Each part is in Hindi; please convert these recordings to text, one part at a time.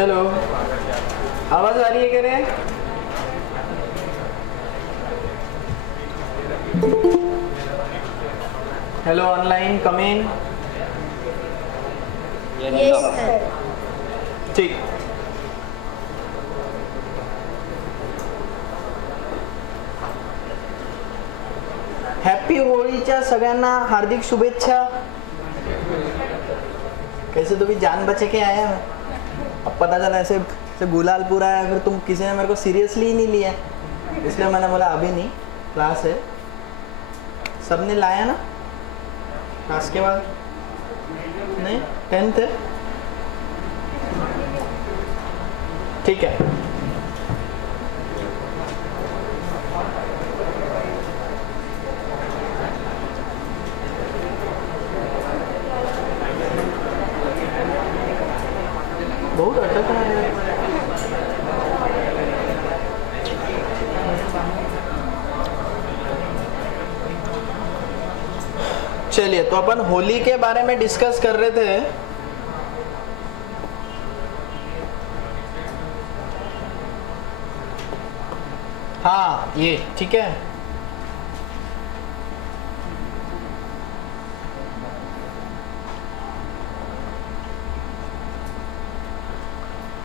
हेलो, आवाज आ रही है कह रहे हैं? Hello online, come in. Yes sir. ठीक। हॅपी होळीच्या सगळ्यांना हार्दिक शुभेच्छा। कैसे तो भी जान बचे के आए हैं। अब पता चला ऐसे गुलाल पूरा है, फिर तुम किसी ने मेरे को सीरियसली ही नहीं लिया, इसलिए मैंने बोला अभी नहीं, क्लास है। सबने लाया ना क्लास के बाद? नहीं, 10th है, ठीक है। बहुत अटक रहा है। चलिए, तो अपन होली के बारे में डिस्कस कर रहे थे। हाँ, ये ठीक है।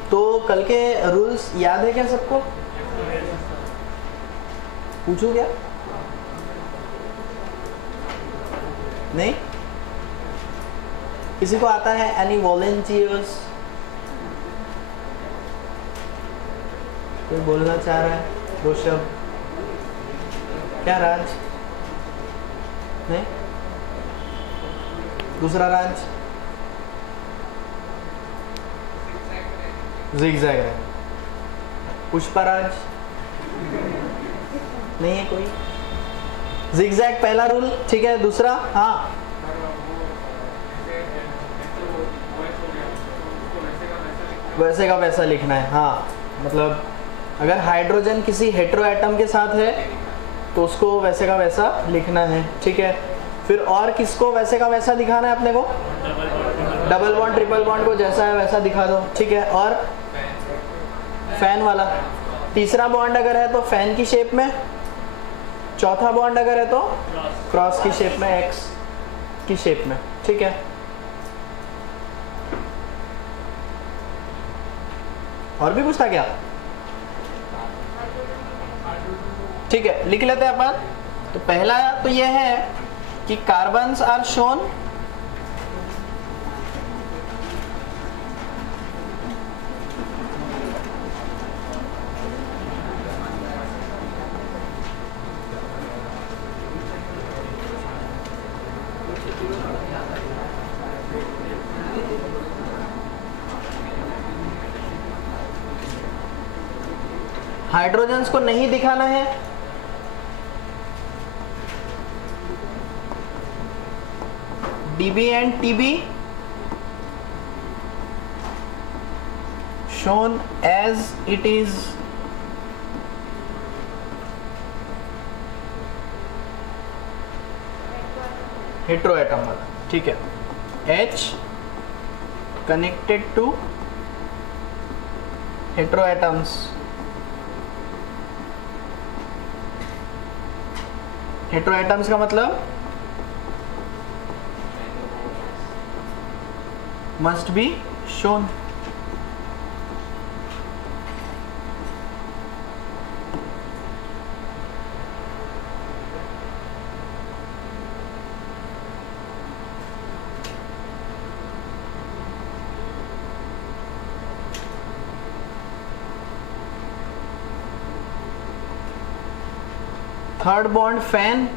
तो कल के रूल्स याद है क्या सबको? पूछूं क्या? नहीं? किसी को आता है? Any volunteers? कोई बोलना चाह रहा है? ऋषभ? क्या राज? नहीं? दूसरा राज? जिगजैग है। पुष्पराज? नहीं है कोई? जिगजैग पहला रूल, ठीक है। दूसरा? हाँ, वैसे का वैसा लिखना है। हाँ, मतलब अगर हाइड्रोजन किसी हेटेरो एटम के साथ है तो उसको वैसे का वैसा लिखना है, ठीक है। फिर और किसको वैसे का वैसा दिखाना है अपने को? डबल बॉन्ड ट्रिपल बॉन्ड को जैसा है वैसा दिखा दो, ठीक है। और फैन वाला तीसरा बॉन्ड अगर है तो फैन की शेप में, चौथा बॉन्ड अगर है तो क्रॉस की शेप में, एक्स की शेप में, ठीक है। और भी कुछ था क्या? ठीक है, लिख लेते हैं अपन। तो पहला तो यह है कि कार्बन्स आर शोन हाइड्रोजन्स को नहीं दिखाना है। DB and TB shown as it is hetero atom वाला, ठीक है। H connected to hetero atoms. Hetero atoms का मतलब must be shown. Third bond fan,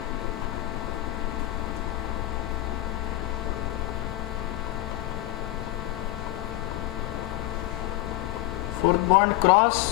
fourth bond cross,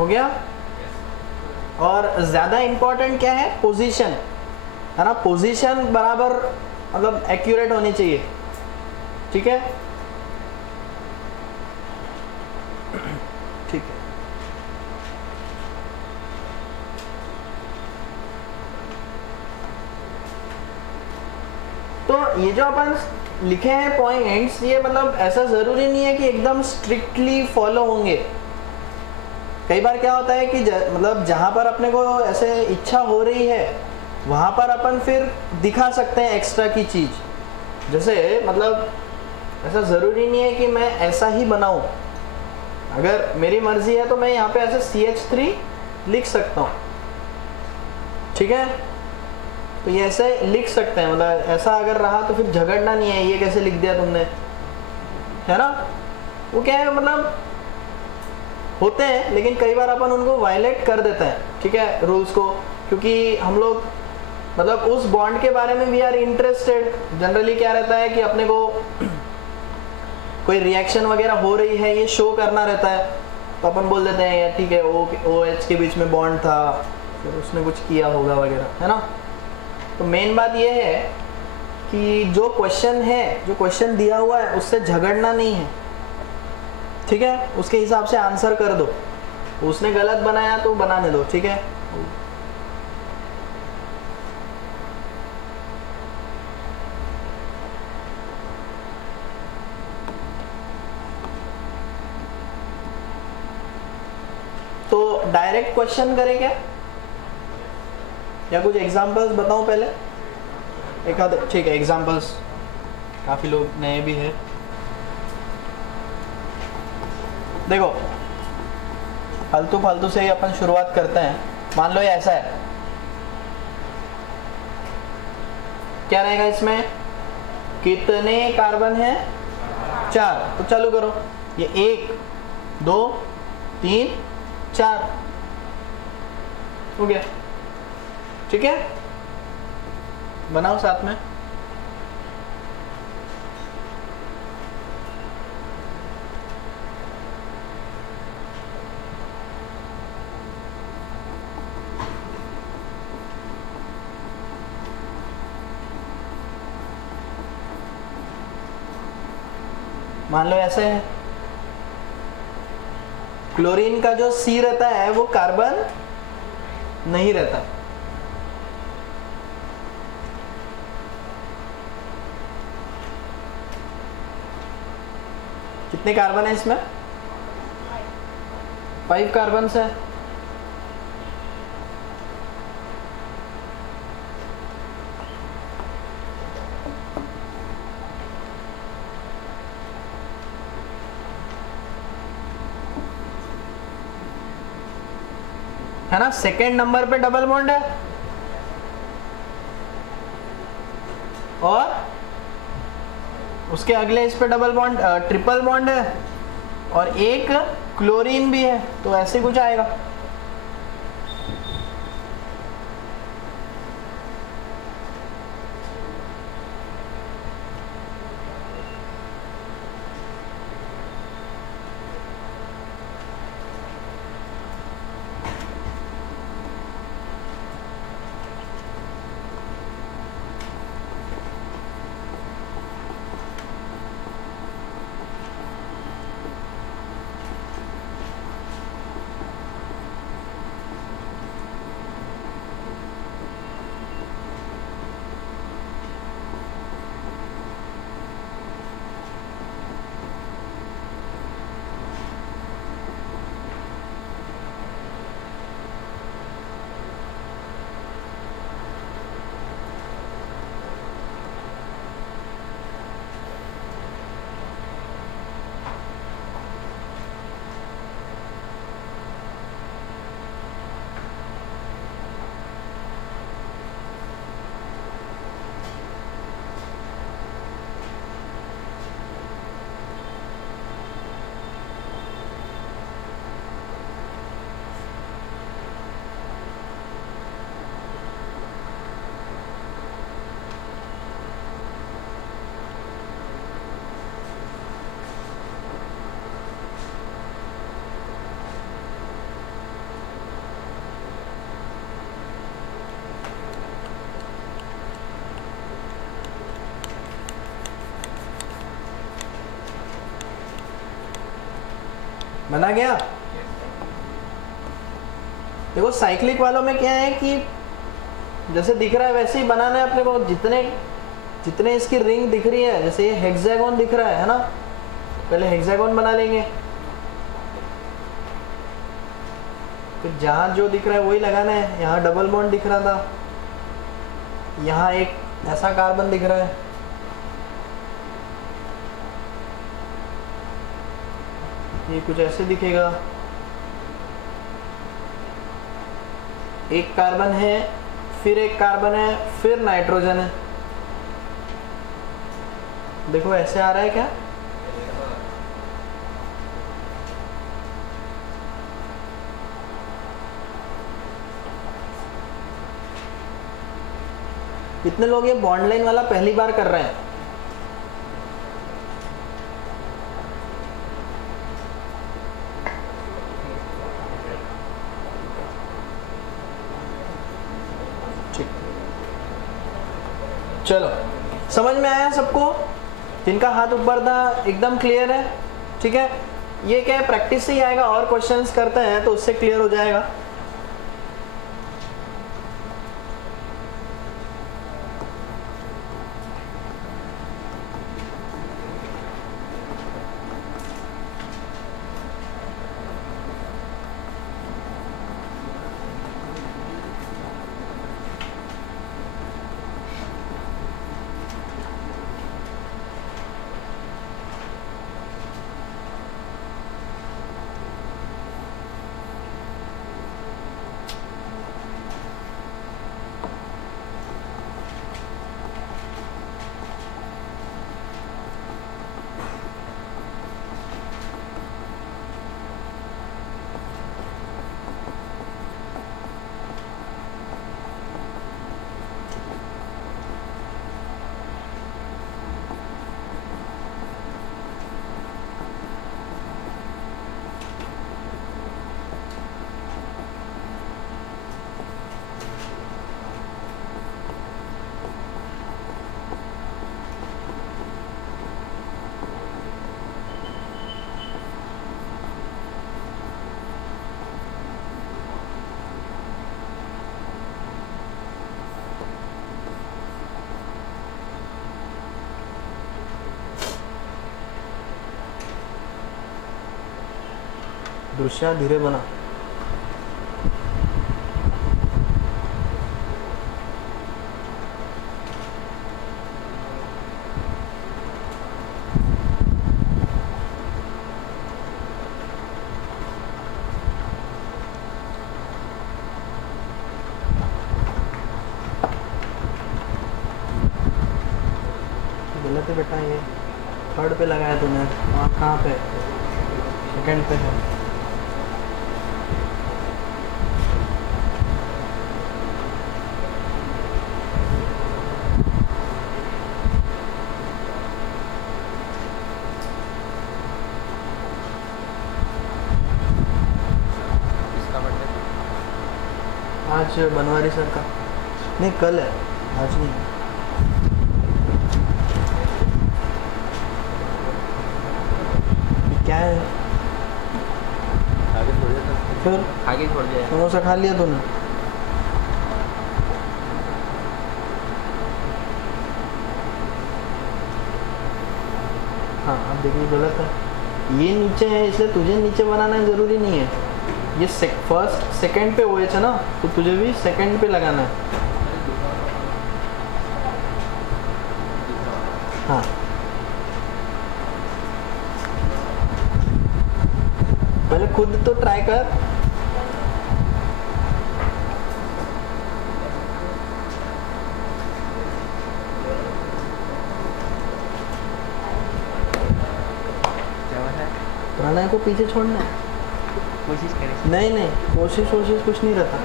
हो गया। और ज़्यादा इम्पोर्टेंट क्या है, पोजीशन, है ना, पोजीशन बराबर मतलब एक्यूरेट होनी चाहिए, ठीक है। ठीक है, तो ये जो अपन लिखे हैं पॉइंट्स, ये मतलब ऐसा ज़रूरी नहीं है कि एकदम स्ट्रिक्टली फॉलो होंगे। कई बार क्या होता है कि मतलब जहाँ पर अपने को ऐसे इच्छा हो रही है वहाँ पर अपन फिर दिखा सकते हैं एक्स्ट्रा की चीज़। जैसे मतलब ऐसा ज़रूरी नहीं है कि मैं ऐसा ही बनाऊँ, अगर मेरी मर्ज़ी है तो मैं यहाँ पे ऐसे CH3 लिख सकता हूँ, ठीक है। तो ये ऐसे लिख सकते हैं, मतलब ऐसा अगर रहा तो फिर झगड़ना नहीं है, ये कैसे लिख दिया तुमने, है ना। वो क्या है, मतलब होते हैं लेकिन कई बार अपन उनको वायलेट कर देते हैं, ठीक है, रूल्स को, क्योंकि हम लोग मतलब उस बॉन्ड के बारे में वी आर इंटरेस्टेड। जनरली क्या रहता है कि अपने को कोई रिएक्शन वगैरह हो रही है ये शो करना रहता है, तो अपन बोल देते हैं यार ठीक है, OH के बीच में बॉन्ड था, फिर उसने कुछ किया होगा वगैरह, है ना। तो मेन बात ये है कि जो क्वेश्चन है, जो क्वेश्चन दिया हुआ है उससे झगड़ना नहीं है, ठीक है, उसके हिसाब से आंसर कर दो। उसने गलत बनाया तो बनाने दो, ठीक है। तो डायरेक्ट क्वेश्चन करें क्या, या कुछ एग्जांपल्स बताऊं पहले, एक आध, ठीक है, एग्जांपल्स, काफ़ी लोग नए भी हैं। देखो फालतू फालतू से ही अपन शुरुआत करते हैं। मान लो ये ऐसा है, क्या रहेगा इसमें, कितने कार्बन हैं, 4। तो चालू करो, ये 1 2 3 4 हो गया, ठीक है। बनाओ साथ में। मान लो ऐसे है, क्लोरीन का जो C रहता है वो कार्बन नहीं रहता, कितने कार्बन है इसमें, 5 कार्बन है। है ना, सेकेंड नंबर पे डबल बॉन्ड है और उसके अगले इस पे डबल बॉन्ड, ट्रिपल बॉन्ड है और एक क्लोरीन भी है, तो ऐसे कुछ आएगा। बना गया। देखो साइक्लिक वालों में क्या है कि जैसे दिख रहा है वैसे ही बनाना है अपने को। जितने जितने इसकी रिंग दिख रही है, जैसे ये हेक्सागोन दिख रहा है ना, पहले हेक्सागोन बना लेंगे, फिर जहाँ जो दिख रहा है वही लगाना है। यहाँ डबल बॉन्ड दिख रहा था, यहाँ एक ऐसा कार्बन दिख रहा है, ये कुछ ऐसे दिखेगा। एक कार्बन है, फिर एक कार्बन है, फिर नाइट्रोजन है। देखो ऐसे आ रहा है क्या? कितने लोग ये बॉन्ड लाइन वाला पहली बार कर रहे हैं? ठीक, चलो समझ में आया सबको? जिनका हाथ ऊपर था एकदम क्लियर है? ठीक है, ये क्या है, प्रैक्टिस से ही आएगा। और क्वेश्चंस करते हैं तो उससे क्लियर हो जाएगा। दृश्य धीरे बना। गलत है बेटा, ये थर्ड पे लगाया तूने। वहाँ कहाँ पे? सेकंड पे है। आज बनवारी सर का नहीं, कल है, आज नहीं। क्या है? आगे छोड़ दिया था। फिर आगे छोड़ दिया। समोसा खा लिया तूने? हाँ, अब देखिए गलत है। ये नीचे है इसलिए तुझे नीचे बनाना जरूरी नहीं है। ये फर्स्ट सेकंड पे OH है ना, तो तुझे भी सेकंड पे लगाना है। हाँ, पहले खुद तो ट्राई कर। प्राणायाम को पीछे छोड़ना है। कोशिश करें। नहीं नहीं, कोशिश कुछ नहीं रहता।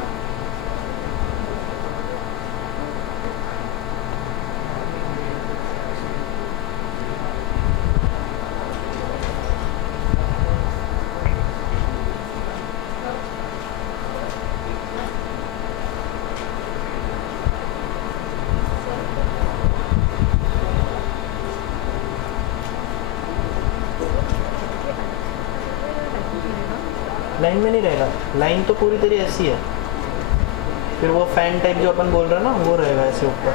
लाइन में नहीं रहेगा, लाइन तो पूरी तेरी ऐसी है, फिर वो फैन टाइप जो अपन बोल रहे हैं ना वो रहेगा ऐसे ऊपर।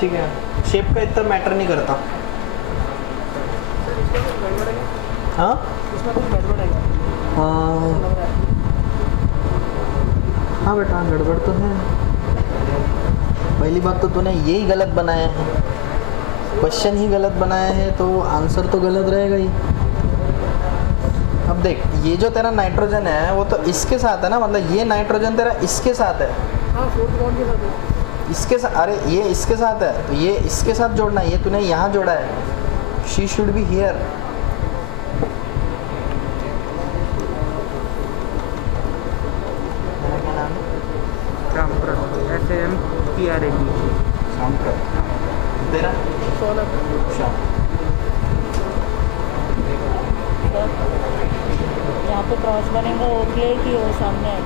ठीक है, शेप का इतना मैटर नहीं करता। हाँ हाँ बेटा गड़बड़ तो है। पहली बात तो तूने यही गलत बनाया है, क्वेश्चन ही गलत बनाया है तो आंसर तो गलत रहेगा ही। अब देख ये जो तेरा नाइट्रोजन है वो तो इसके साथ है ना, मतलब ये नाइट्रोजन तेरा इसके साथ है। हाँ, फोर्थ बॉन्ड के साथ है। इसके साथ, अरे ये इसके साथ है तो ये इसके साथ जोड़ना है, ये तूने यहाँ जोड़ा है। She should be here. तेरा श्याम। यहाँ पे क्रॉस बनेगा वो क्लियर की वो सामने है।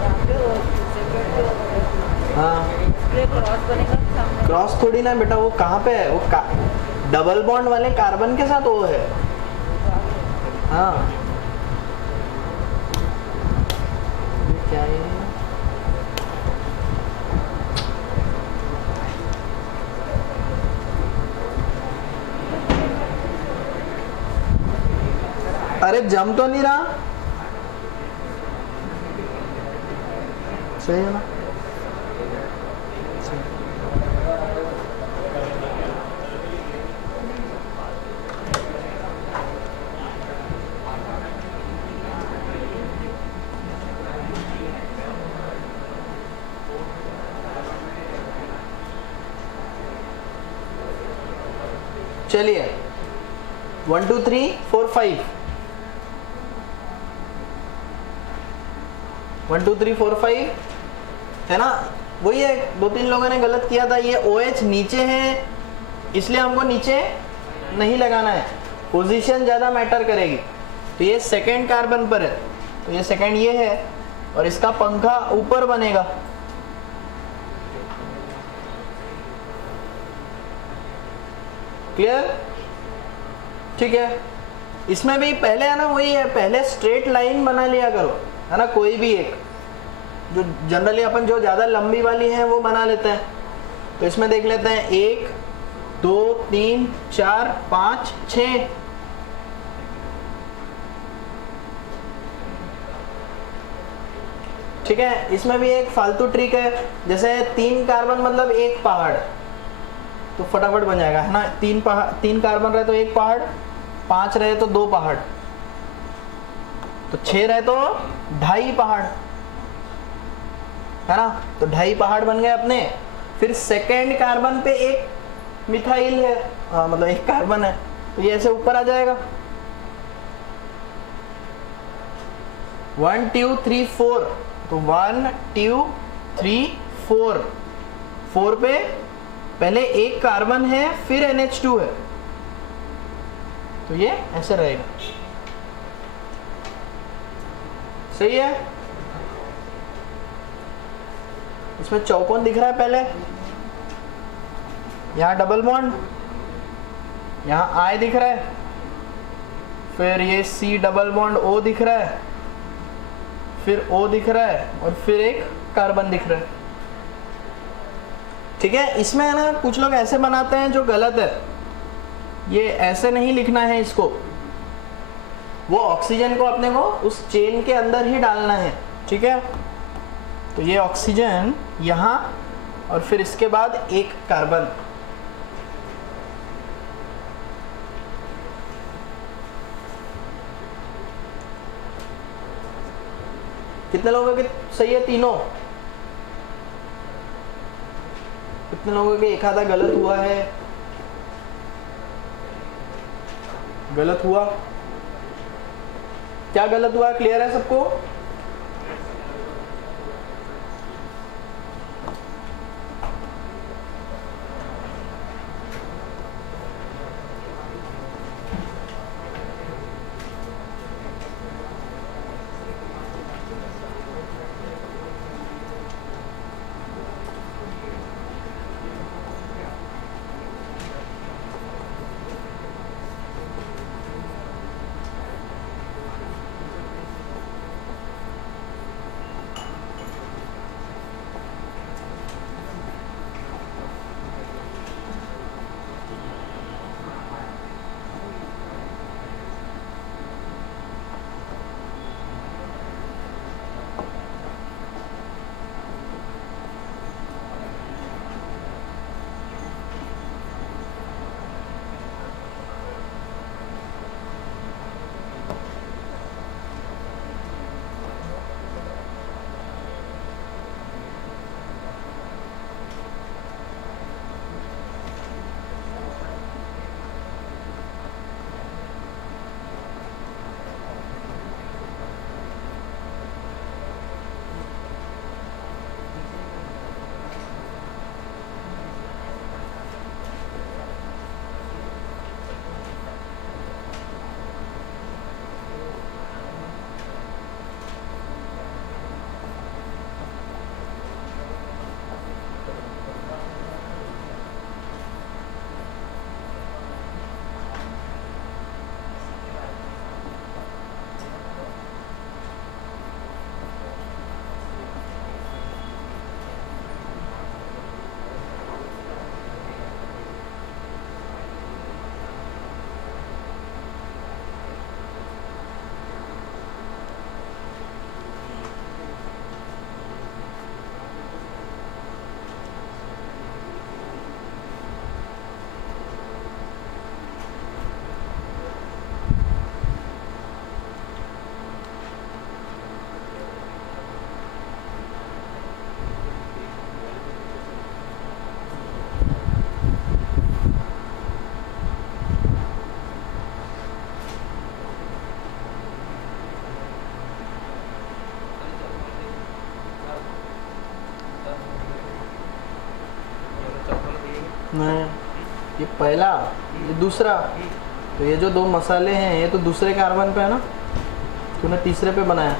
यहाँ पे वो हाँ क्रॉस बनेगा सामने। क्रॉस थोड़ी ना बेटा, वो कहाँ पे है, वो डबल बॉन्ड वाले कार्बन के साथ वो है। हाँ ये क्या है? अरे जम तो नहीं रहा, सही है ना? चलिए 1 2 3 4 5 1 2 3 4 5 है ना, वही है। 2-3 लोगों ने गलत किया था। ये OH नीचे है इसलिए हमको नीचे नहीं लगाना है, पोजीशन ज़्यादा मैटर करेगी। तो ये सेकेंड कार्बन पर है तो ये सेकेंड ये है और इसका पंखा ऊपर बनेगा। क्लियर? ठीक है, इसमें भी पहले है ना वही है, पहले स्ट्रेट लाइन बना लिया करो है ना, कोई भी एक जो जनरली अपन जो ज़्यादा लंबी वाली है वो बना लेते हैं। तो इसमें देख लेते हैं 1 2 3 4 5 6। ठीक है, इसमें भी एक फालतू ट्रिक है, जैसे 3 कार्बन मतलब एक पहाड़, तो फटाफट बन जाएगा है ना। 3 कार्बन रहे तो एक पहाड़, 5 रहे तो 2 पहाड़, तो 6 रहे तो 2.5 पहाड़ है ना। तो 2.5 पहाड़ बन गए अपने। फिर सेकेंड कार्बन पे एक मिथाइल है, मतलब एक कार्बन है, तो ये ऐसे ऊपर आ जाएगा। 1 2 3 4, तो 1 2 3 4, 4 पे पहले एक कार्बन है फिर NH2 है, तो ये ऐसे रहेगा। सही है? इसमें चौकोन दिख रहा है, पहले यहाँ डबल बॉन्ड, यहाँ I दिख रहा है, फिर ये C डबल बॉन्ड O दिख रहा है, फिर O दिख रहा है और फिर एक कार्बन दिख रहा है। ठीक है, इसमें है ना कुछ लोग ऐसे बनाते हैं जो गलत है, ये ऐसे नहीं लिखना है इसको, वो ऑक्सीजन को अपने को उस चेन के अंदर ही डालना है। ठीक है, तो ये ऑक्सीजन यहाँ और फिर इसके बाद एक कार्बन। कितने लोगों के सही है? तीनों? कितने लोगों के एक आधा गलत हुआ है? गलत हुआ? क्या गलत हुआ? क्लियर है सबको? नहीं, ये पहला, ये दूसरा। तो ये जो दो मसाले हैं ये तो दूसरे कार्बन पे है ना, तूने तीसरे पे बनाया।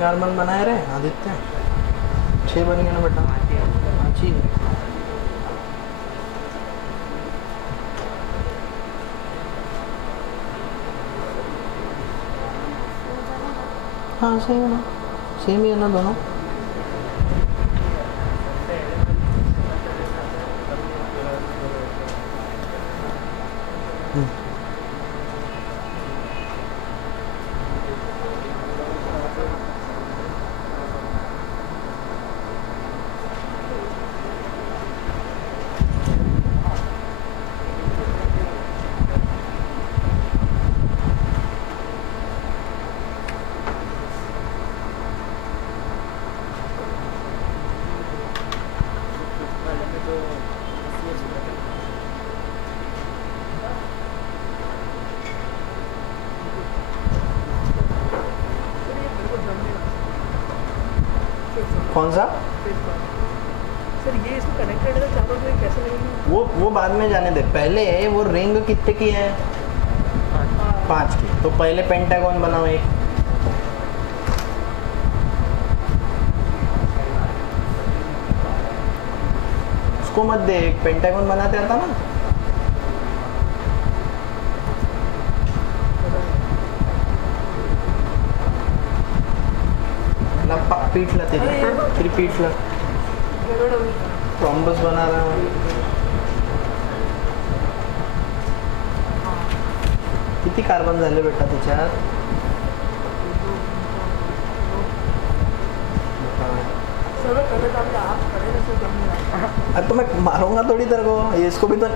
कार्बन बनाए रहे आदित्य, 6 बन गए ना बेटा। हाँ जी, हाँ सही है ना, सेम ही है ना दोनों। कौन सा? सर ये इसमें कनेक्टेड है, चारों में कैसे लगेंगे? वो बाद में जाने दे, पहले वो रिंग कितने की है? 5 की। तो पहले पेंटागन बनाओ एक। उसको मत दे, एक पेंटागन बनाते आता ना। पीट ला तेरी, फिर पीट ला। ट्रॉम्बस बना रहा हूँ। किती कार्बन झाले बेटा त्याच्यात? अरे तो मैं मारूंगा थोड़ी तेरे को, ये इसको भी तो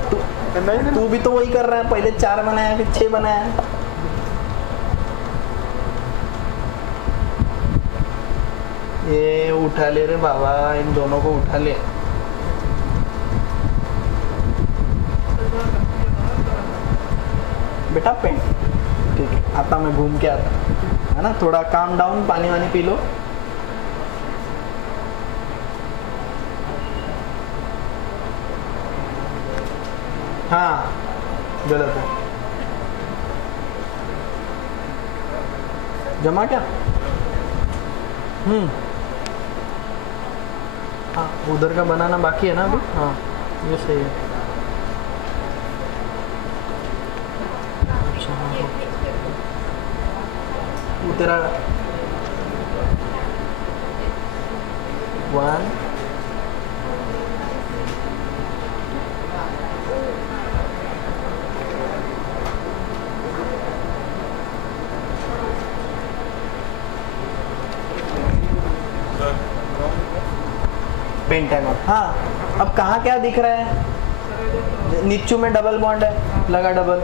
तू भी तो वही कर रहा है, पहले 4 बनाया फिर 6 बनाया। ये उठा ले रे बाबा, इन दोनों को उठा ले। बेटा पेन ठीक है, आता मैं घूम के आता है ना, थोड़ा काम डाउन, पानी वानी पी लो। हाँ गलत है, जमा क्या? हाँ उधर का बनाना बाकी है ना अभी। हाँ ये सही है। अच्छा हाँ, वो तेरा 1 पेंटागन। हाँ अब कहाँ क्या दिख रहा है? नीचू में डबल बॉन्ड है, लगा डबल।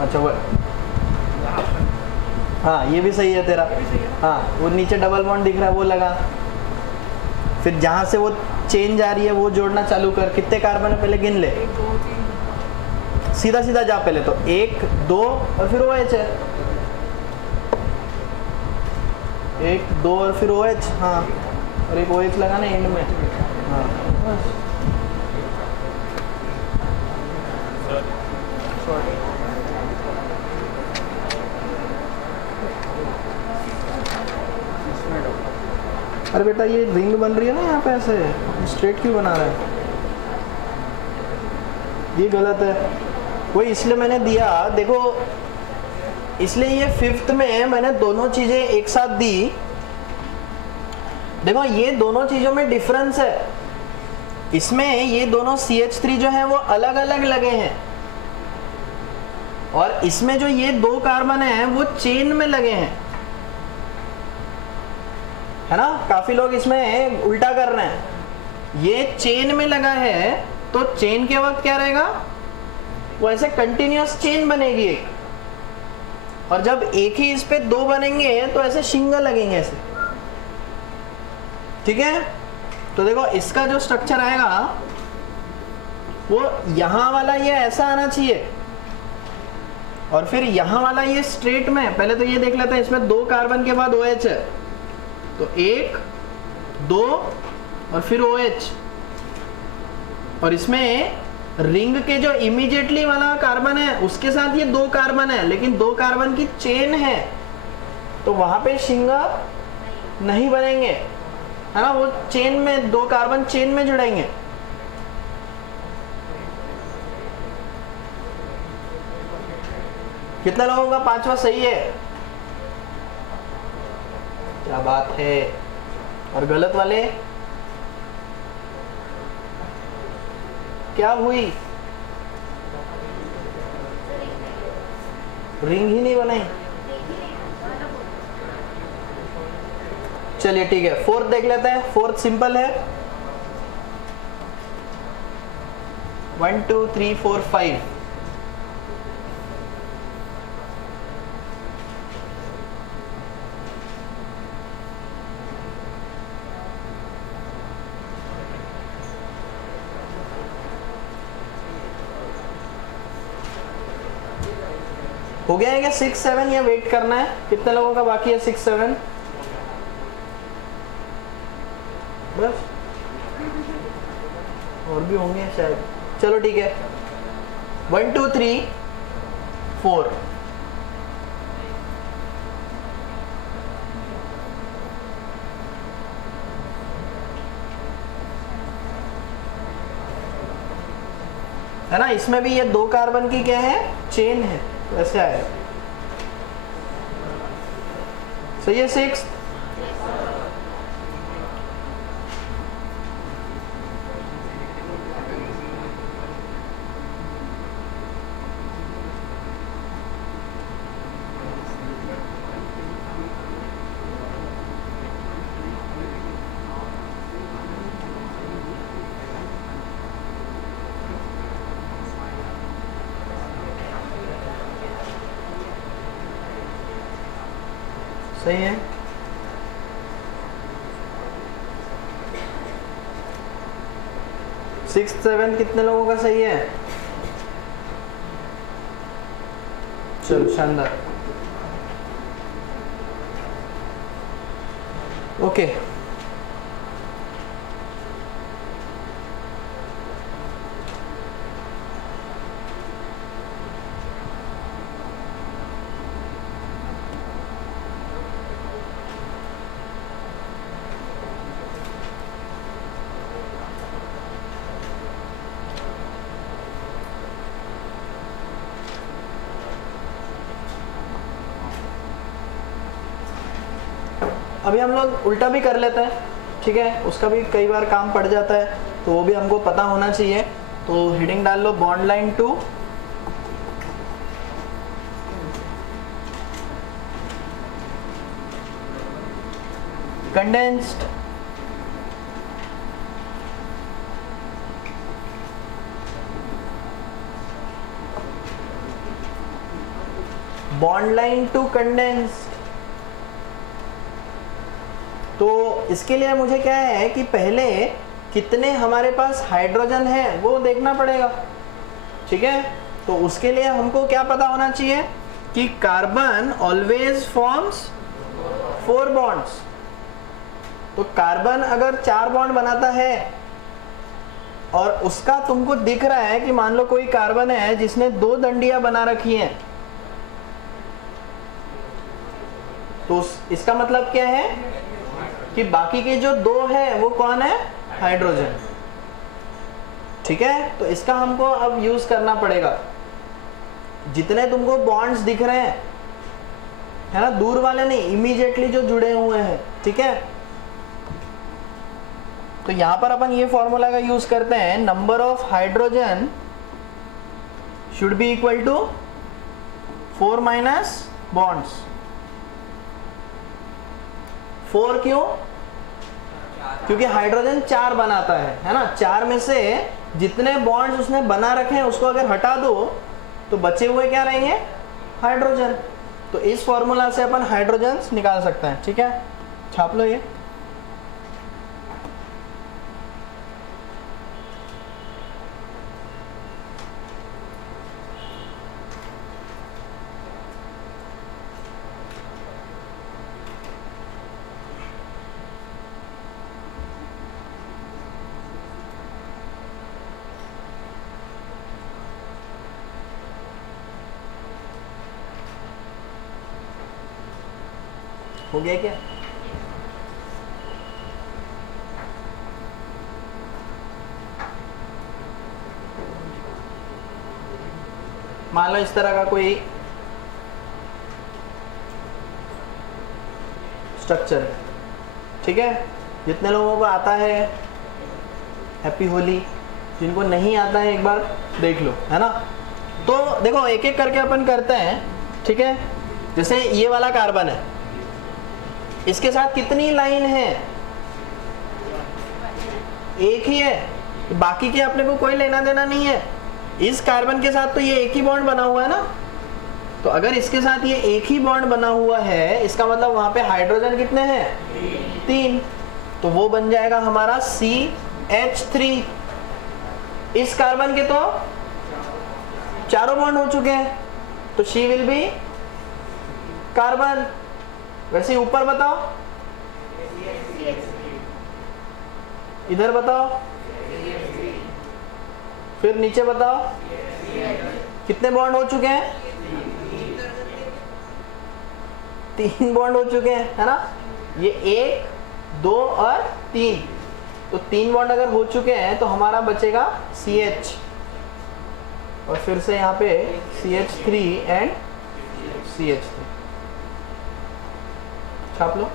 अच्छा वो, हाँ ये भी सही है तेरा। हाँ वो नीचे डबल बॉन्ड दिख रहा है, वो लगा। फिर जहाँ से वो चेन जा रही है वो जोड़ना चालू कर। कितने कार्बन है पहले गिन ले, सीधा सीधा जा पहले। तो 1 2 और फिर OH है, 1 2 और फिर OH। हाँ और एक OH लगा ना एंड में। हाँ बस। अरे बेटा ये रिंग बन रही है ना यहाँ पे, ऐसे स्ट्रेट क्यों बना रहा है? ये गलत है। वो इसलिए मैंने दिया, देखो इसलिए ये 5th में मैंने दोनों चीजें एक साथ दी। देखो ये दोनों चीजों में डिफरेंस है। इसमें ये दोनों CH3 जो है वो अलग अलग लगे हैं, और इसमें जो ये 2 कार्बन है वो चेन में लगे हैं, है ना। काफी लोग इसमें उल्टा कर रहे हैं। ये चेन में लगा है तो चेन के वक्त क्या रहेगा, वो ऐसे कंटिन्यूअस चेन बनेगी एक, और जब एक ही इस पे 2 बनेंगे तो ऐसे शिंगल लगेंगे ऐसे। ठीक है, तो देखो इसका जो स्ट्रक्चर आएगा वो यहाँ वाला ये ऐसा आना चाहिए और फिर यहाँ वाला ये स्ट्रेट में। पहले तो ये देख लेते हैं, इसमें 2 कार्बन के बाद OH है, तो 1 2 और फिर OH, और इसमें रिंग के जो इमीडिएटली वाला कार्बन है उसके साथ ये 2 कार्बन है, लेकिन 2 कार्बन की चेन है, तो वहां पे शिंगा नहीं बनेंगे, है ना। वो चेन में 2 कार्बन चेन में जुड़ेंगे। कितना लोगों का 5वां सही है? क्या बात है। और गलत वाले क्या हुई? रिंग ही नहीं बनाई। चलिए ठीक है, 4th देख लेते हैं। 4th सिंपल है, 1 2 3 4 5। हो गया है क्या 6 7 या वेट करना है? कितने लोगों का बाकी है 6 7? बस, और भी होंगे शायद। चलो ठीक है, 1 2 3 4। है ना। इसमें भी ये 2 कार्बन की क्या है, चेन है, तो ऐसे आएगा। सही है 6। सही है। सिक्स 7 कितने लोगों का सही है? चलो शानदार। ओके, अभी हम लोग उल्टा भी कर लेते हैं, ठीक है। उसका भी कई बार काम पड़ जाता है, तो वो भी हमको पता होना चाहिए। तो हेडिंग डाल लो, bond line to condensed bond line to condensed. तो इसके लिए मुझे क्या है कि पहले कितने हमारे पास हाइड्रोजन है वो देखना पड़ेगा, ठीक है। तो उसके लिए हमको क्या पता होना चाहिए कि कार्बन ऑलवेज फॉर्म्स 4 बॉन्ड्स। तो कार्बन अगर 4 बॉन्ड बनाता है और उसका तुमको दिख रहा है कि मान लो कोई कार्बन है जिसने 2 दंडियां बना रखी हैं, तो इसका मतलब क्या है कि बाकी के जो 2 है वो कौन है, हाइड्रोजन, ठीक है। तो इसका हमको अब यूज करना पड़ेगा। जितने तुमको बॉन्ड्स दिख रहे हैं, है ना, दूर वाले नहीं, इमीडिएटली जो जुड़े हुए हैं, ठीक है। तो यहां पर अपन ये फॉर्मूला का यूज करते हैं, number of hydrogen should be equal to 4 minus bonds. 4 क्यों? क्योंकि हाइड्रोजन 4 बनाता है ना। 4 में से जितने बॉन्ड्स उसने बना रखे हैं उसको अगर हटा दो तो बचे हुए क्या रहेंगे, हाइड्रोजन। तो इस फॉर्मूला से अपन हाइड्रोजन निकाल सकते हैं, ठीक है। छाप लो ये। हो गया क्या? मान लो इस तरह का कोई स्ट्रक्चर है, ठीक है। जितने लोगों को आता है हैप्पी होली, जिनको नहीं आता है एक बार देख लो, है ना। तो देखो एक एक करके अपन करते हैं, ठीक है। जैसे ये वाला कार्बन है, इसके साथ कितनी लाइन है? एक ही है, बाकी के अपने को कोई लेना देना नहीं है। इस कार्बन के साथ तो ये एक ही बॉन्ड बना हुआ है ना, तो अगर इसके साथ ये एक ही बॉन्ड बना हुआ है, इसका मतलब वहां पे हाइड्रोजन कितने हैं? 3। तो वो बन जाएगा हमारा CH3। इस कार्बन के तो चारों बॉन्ड हो चुके हैं, तो शी विल बी कार्बन। वैसे ऊपर बताओ, इधर बताओ, फिर नीचे बताओ, कितने बॉन्ड हो चुके हैं? 3 बॉन्ड हो चुके हैं, है ना। ये 1, 2 और 3, तो 3 बॉन्ड अगर हो चुके हैं तो हमारा बचेगा CH, और फिर से यहाँ पे CH3 एंड CH3 छाप लो।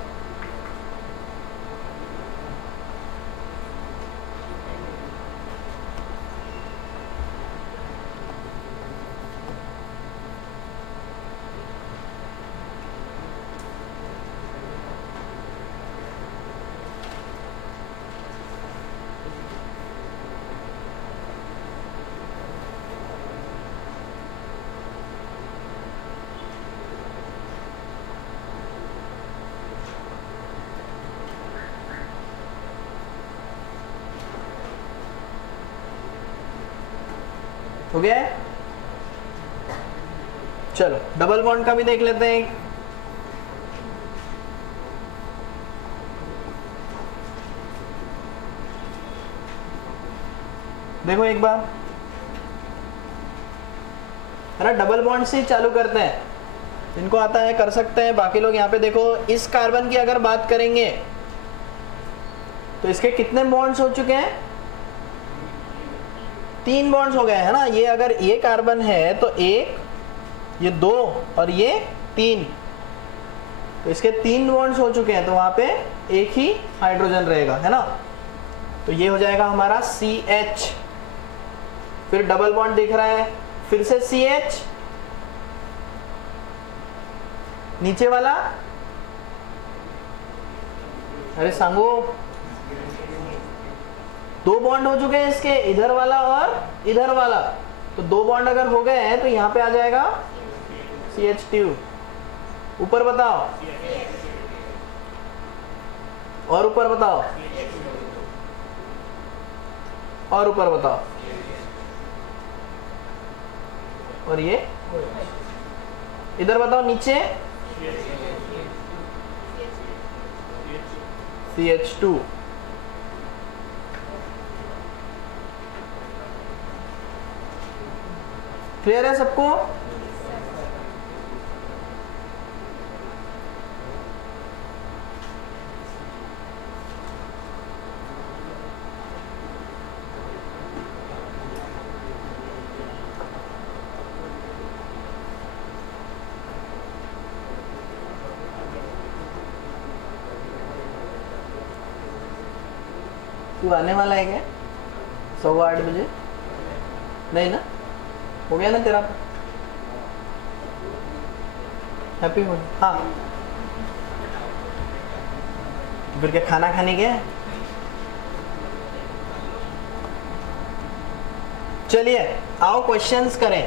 हो गया है? चलो डबल बॉन्ड का भी देख लेते हैं। देखो एक बार, है ना, डबल बॉन्ड से चालू करते हैं। जिनको आता है कर सकते हैं, बाकी लोग यहाँ पे देखो। इस कार्बन की अगर बात करेंगे तो इसके कितने बॉन्ड्स हो चुके हैं? 3 बॉन्ड्स हो गए, है ना। ये अगर ये कार्बन है तो 1, ये 2 और ये 3, तो इसके 3 बॉन्ड्स हो चुके हैं, तो वहां पे एक ही हाइड्रोजन रहेगा, है ना। तो ये हो जाएगा हमारा CH। फिर डबल बॉन्ड दिख रहा है, फिर से CH, नीचे वाला, अरे सांगो, 2 बॉन्ड हो चुके हैं इसके, इधर वाला और इधर वाला। तो 2 बॉन्ड अगर हो गए हैं तो यहां पे आ जाएगा CH2। ऊपर बताओ, और ऊपर बताओ, और ऊपर बताओ, और ये इधर बताओ, नीचे CH2। क्लियर है सबको? तू आने वाला है क्या 8:15 बजे? नहीं ना, हो गया ना तेरा हैप्पी होली? हाँ, फिर क्या खाना खाने गया? चलिए आओ क्वेश्चंस करें।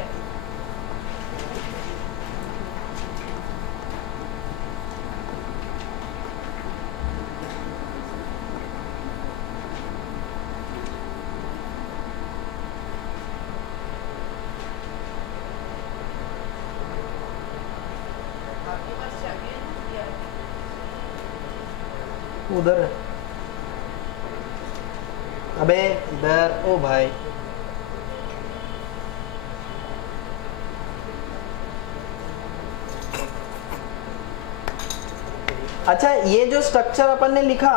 उधर, अबे इधर, ओ भाई अच्छा ये जो स्ट्रक्चर अपन ने लिखा,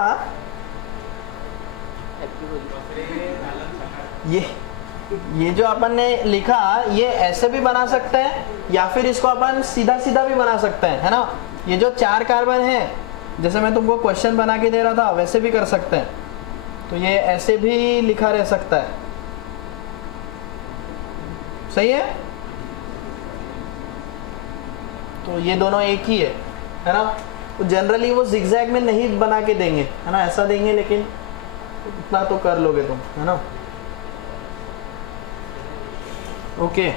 ये जो अपन ने लिखा ये ऐसे भी बना सकते हैं या फिर इसको अपन सीधा सीधा भी बना सकते हैं, है ना। ये जो 4 कार्बन है जैसे मैं तुमको क्वेश्चन बना के दे रहा था वैसे भी कर सकते हैं, तो ये ऐसे भी लिखा रह सकता है, सही है। तो ये दोनों एक ही है ना। तो जनरली वो जिगजैग में नहीं बना के देंगे, है ना, ऐसा देंगे, लेकिन इतना तो कर लोगे तुम, है ना। Okay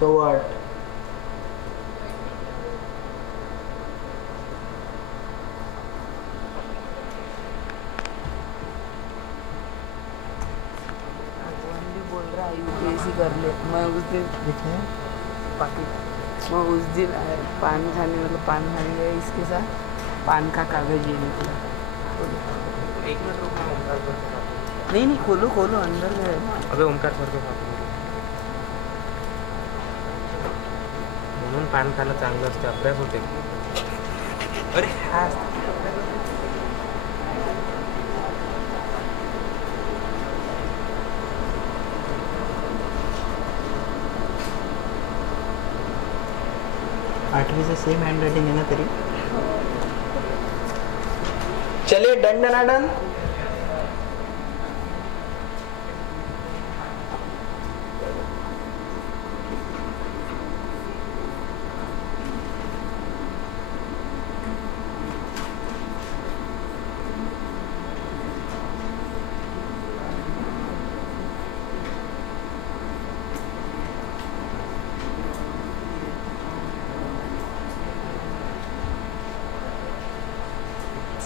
So what? ऐसी कर ले। मैं उस दिन लिखे मैं उस दिन पान खाने गया इसके साथ, पान का कागज ये निकला। एक मिनट रुक, मैं ओमकार सर से बात करूँ। नहीं खोलो अंदर गए। अबे ओमकार सर के बात करू म्हणून पान खायला चांगलं असते, अभ्यास होते. अरे हा आठवीं से सेम हैंड राइटिंग है ना तेरी? चलिए डन डनाडन।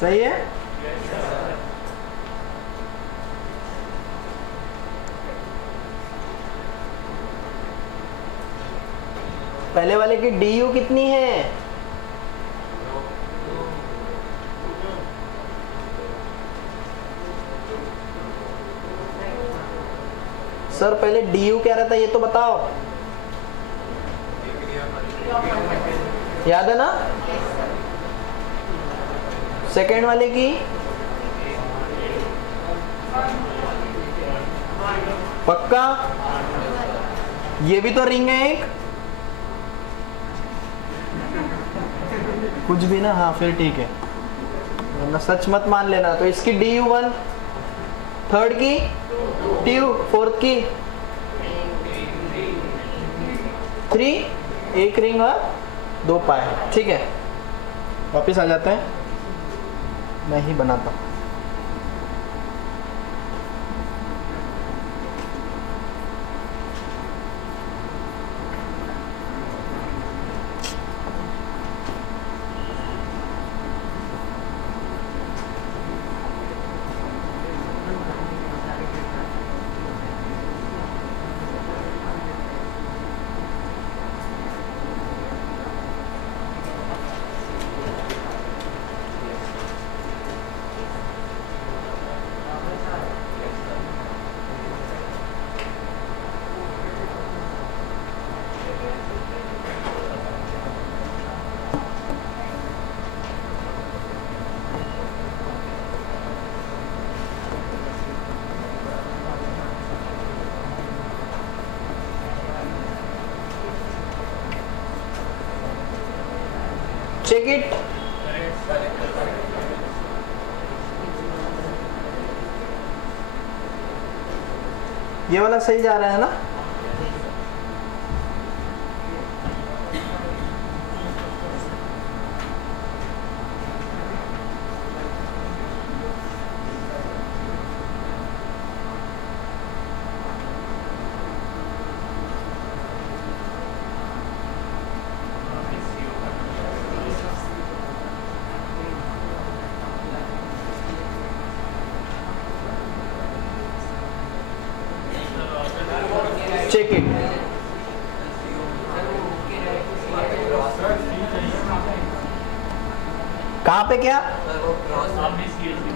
सही है। पहले वाले की DU कितनी है? सर पहले DU क्या रहता है ये तो बताओ, याद है ना? सेकेंड वाले की पक्का? ये भी तो रिंग है एक, कुछ भी ना, हाँ फिर ठीक है, वरना सच मत मान लेना। तो इसकी DU1, थर्ड की TU, फोर्थ की 3, एक रिंग और 2 पाए। ठीक है, वापिस आ जाते हैं, मैं ही बनाता हूँ। Check it. ये वाला सही जा रहा है ना? Check it. कहाँ पे क्या?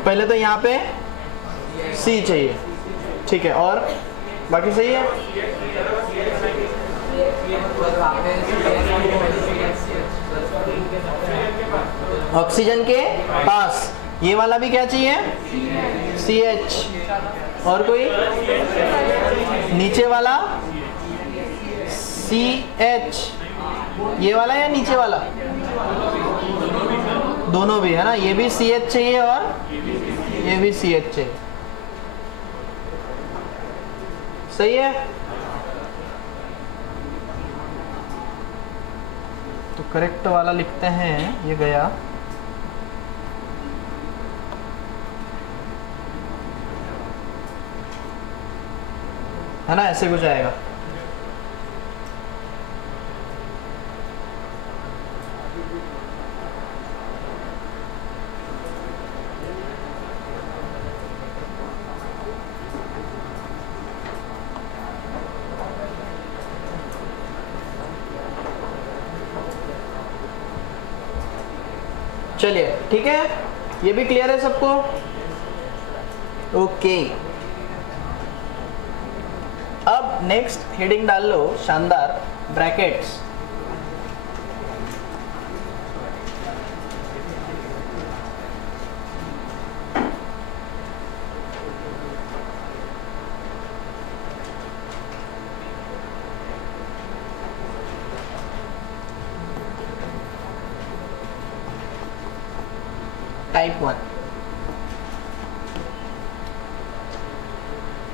पहले तो यहाँ पे C चाहिए, ठीक है, और बाकी सही है। ऑक्सीजन के पास ये वाला भी क्या चाहिए? CH। और कोई नीचे वाला CH, ये वाला या नीचे वाला? दोनों भी है ना, ये भी CH चाहिए और ये भी CH चाहिए। सही है। तो करेक्ट वाला लिखते हैं, ये गया। है ना, ऐसे कुछ आएगा। चलिए ठीक है, ये भी क्लियर है सबको? ओके, अब नेक्स्ट हेडिंग डाल लो शानदार, ब्रैकेट्स। टाइप 1,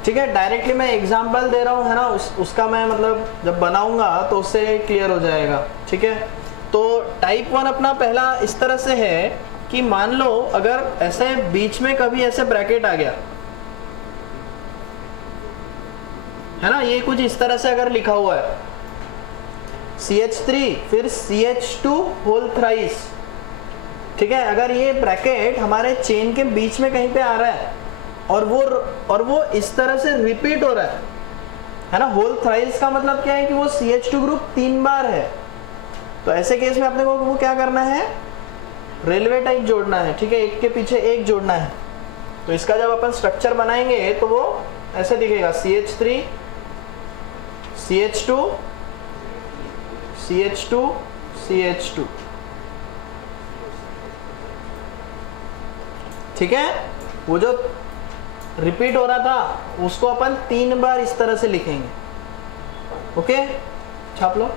ठीक है। डायरेक्टली मैं एग्जांपल दे रहा हूँ, है ना, उसका मैं मतलब जब बनाऊंगा तो उससे क्लियर हो जाएगा, ठीक है। तो टाइप 1 अपना पहला इस तरह से है कि मान लो अगर ऐसे बीच में कभी ऐसे ब्रैकेट आ गया, है ना, ये कुछ इस तरह से अगर लिखा हुआ है CH3 फिर CH2 होल थ्राइस, ठीक है। अगर ये ब्रैकेट हमारे चेन के बीच में कहीं पे आ रहा है और वो इस तरह से रिपीट हो रहा है ना, होल थ्राइस का मतलब क्या है कि वो CH2 ग्रुप 3 बार है, तो ऐसे केस में अपने को वो क्या करना है, रेलवे टाइप जोड़ना है, ठीक है, एक के पीछे एक जोड़ना है। तो इसका जब अपन स्ट्रक्चर बनाएंगे तो वो ऐसे दिखेगा, CH3 CH2 CH2 CH2, ठीक है। वो जो रिपीट हो रहा था उसको अपन 3 बार इस तरह से लिखेंगे, ओके, छाप लो।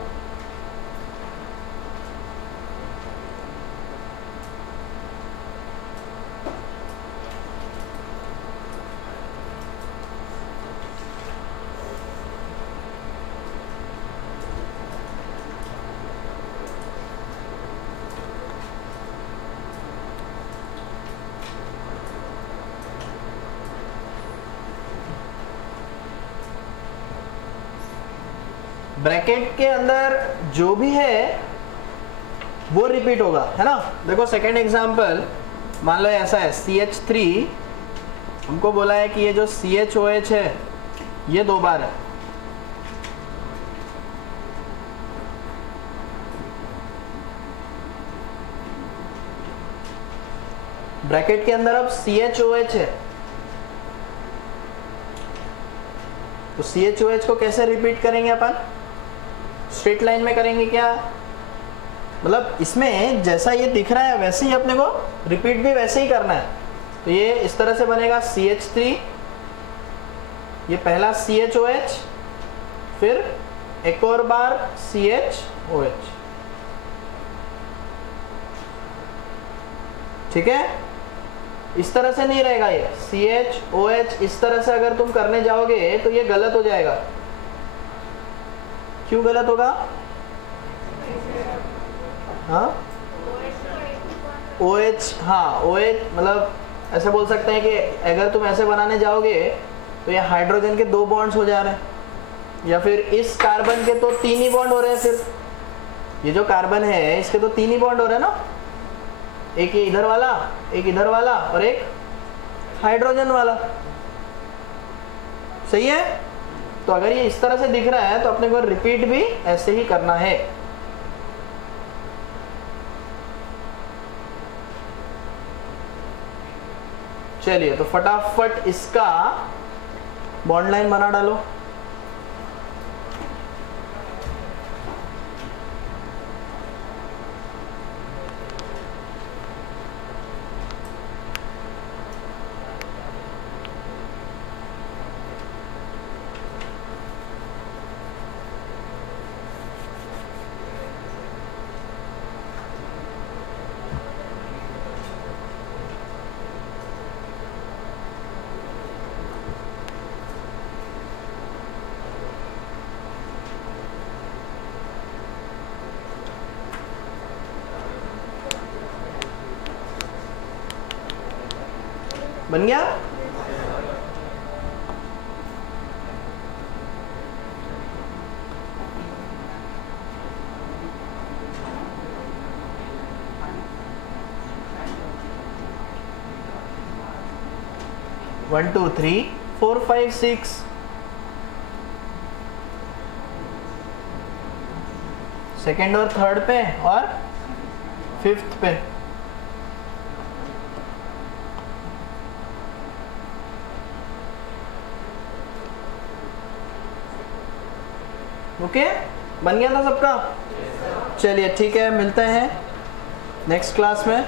ब्रैकेट के अंदर जो भी है वो रिपीट होगा, है ना। देखो सेकेंड एग्जांपल, मान लो ऐसा है, CH3 हमको बोला है कि ये जो CHOH है ये 2 बार है, ब्रैकेट के अंदर अब CHOH है, तो CHOH को कैसे रिपीट करेंगे अपन, स्ट्रेट लाइन में करेंगे क्या, मतलब इसमें जैसा ये दिख रहा है वैसे ही अपने को रिपीट भी वैसे ही करना है। तो ये इस तरह से बनेगा, CH3, ये पहला CHOH, फिर एक और बार CHOH, ठीक है। इस तरह से नहीं रहेगा ये CHOH, इस तरह से अगर तुम करने जाओगे तो ये गलत हो जाएगा। क्यों गलत होगा? हाँ, OH, हाँ OH, मतलब ऐसे बोल सकते हैं कि अगर तुम ऐसे बनाने जाओगे तो ये हाइड्रोजन के 2 बॉन्ड्स हो जा रहे हैं, या फिर इस कार्बन के तो 3 ही बॉन्ड हो रहे हैं, फिर ये जो कार्बन है इसके तो 3 ही बॉन्ड हो रहे हैं ना, एक ये इधर वाला, एक इधर वाला और एक हाइड्रोजन वाला, सही है। तो अगर ये इस तरह से दिख रहा है तो अपने को रिपीट भी ऐसे ही करना है। चलिए तो फटाफट इसका बॉन्ड लाइन बना डालो। बन गया? One two three four five six, second और थर्ड पे और फिफ्थ पे, ओके, बन गया था सबका? चलिए ठीक है, मिलते हैं नेक्स्ट क्लास में।